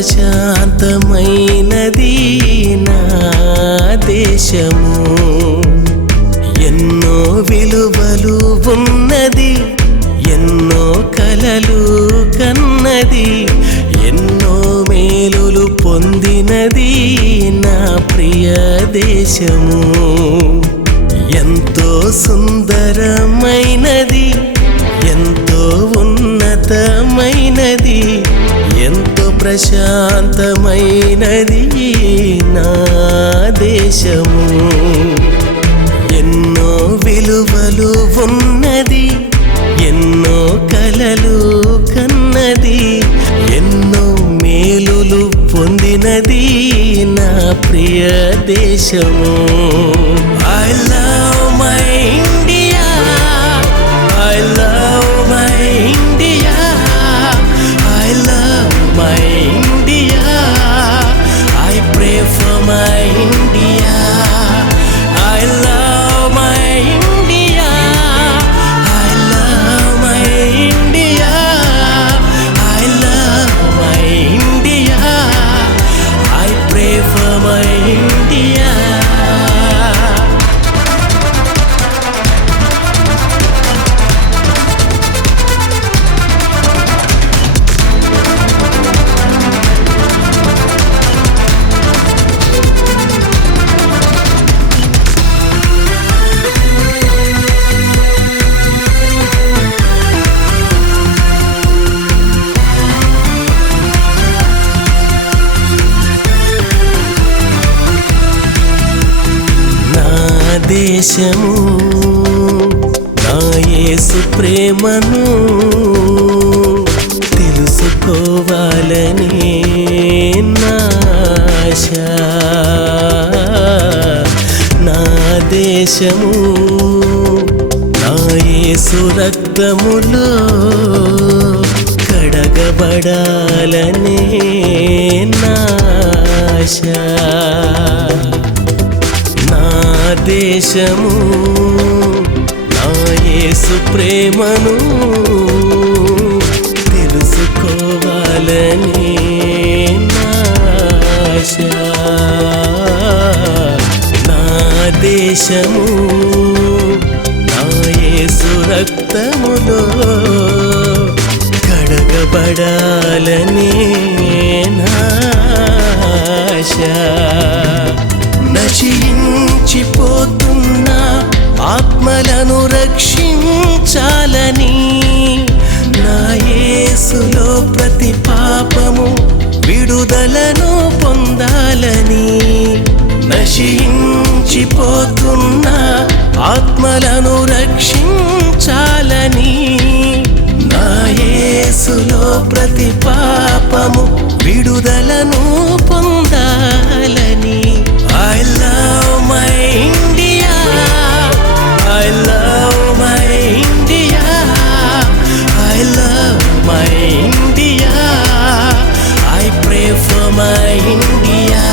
ప్రశాంతమైనది నా దేశము. ఎన్నో విలువలు ఉన్నది, ఎన్నో కలలు కన్నది, ఎన్నో మేలులు పొందినది నా ప్రియ దేశము. ఎంతో సుందరమైనది, ఎంతో ఉన్నతమైనది, ఎంతో ప్రశాంతమైనది నా దేశము. ఎన్నో విలువలు ఉన్నది, ఎన్నో కలలు కన్నది, ఎన్నో మేలులు పొందినది నా ప్రియ దేశము. I love my India, I love my India, I love my India, I pray for my India. I love my India, I love my India, I love my India, I pray for my India. దేశము నా యేసు ప్రేమను తెలుసుకోవాలని నా ఆశ. నా దేశము నా యేసు రక్తములో కడగబడాలని నా ఆశ. దేశము నా యేసు ప్రేమను తెలుసుకోవాలని నా ఆశ. నా దేశము నా యేసు రక్తములో కడగబడాలని నా ఆశ. నశించిపోతున్న ఆత్మలను రక్షించాలని, నా యేసులో ప్రతి పాపము విడుదలను పొందాలని. నశించిపోతున్న ఆత్మలను రక్షించాలని, నా యేసులో ప్రతి పాపము విడుదలను పొందాలని. I love my India, I love my India, I love my India, I pray for my India.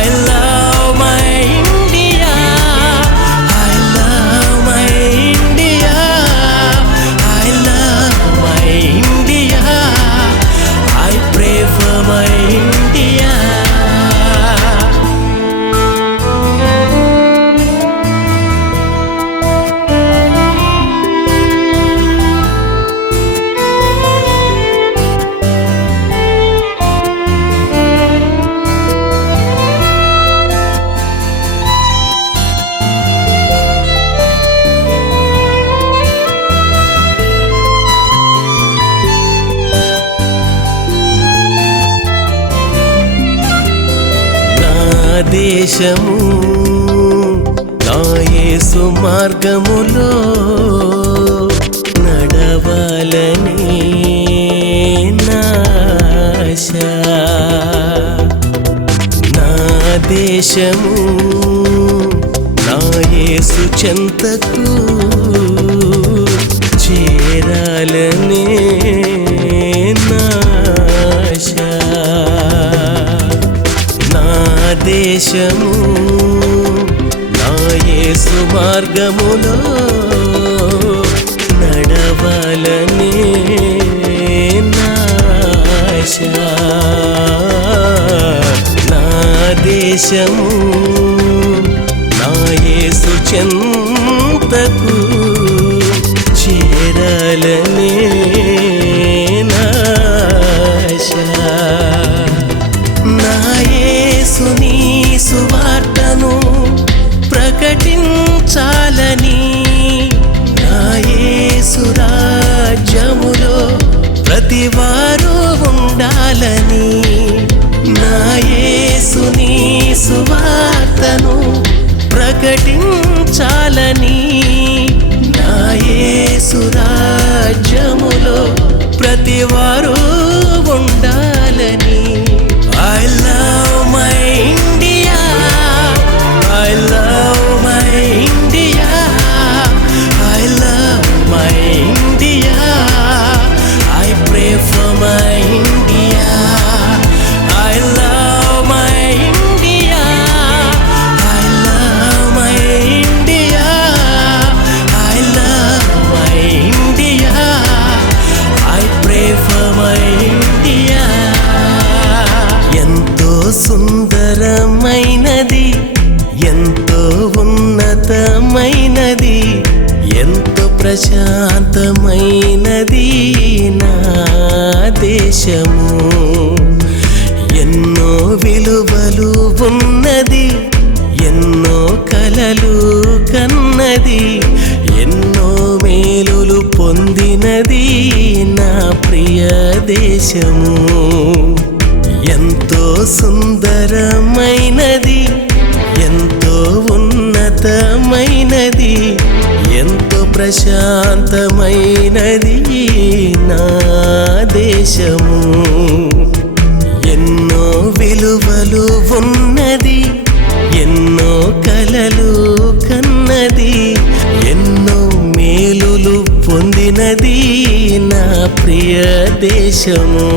I love my India, I love my India, I love my India, I pray for my India. దేశము నా యేసు మార్గములో నడవాలని నా ఆశ. నా దేశము నా యేసు చెంతకు చేరాలని నా ఆశ. దేశము నా యేసు మార్గములో నడవాలని నా నా దేశము నా యేసు చెంతకు చేరాలనే నాశ. నా యేసుని సువార్తను ప్రకటించాలని, నా యేసు రాజ్యములో ప్రతివారు ఉండాలని, నా యేసుని సువార్తను ప్రకటించాలని, నా యేసు రాజ్యములో ప్రతివారు ఉండాలని. I love my India, I love my India, I love my India, I pray for my India, I love my India, I love my India, I love my India, I pray for my India. ఎంతో సుందరమైనది, ఎంతో ఉన్నతమైనది, ఎంతో ప్రశాంతమైనది నా దేశము. ఎన్నో విలువలు ఉన్నది, ఎన్నో కలలు కన్నది, ఎన్నో మేలులు పొందినది నా ప్రియ దేశము. ఎంతో సుందరమైనది, ఎంతో ఉన్నతమైనది, ఎంతో ప్రశాంతమైనది నా దేశము. ఎన్నో విలువలు ఉన్నది, ఎన్నో కలలు కన్నది, ఎన్నో మేలులు పొందినది నా ప్రియ దేశము.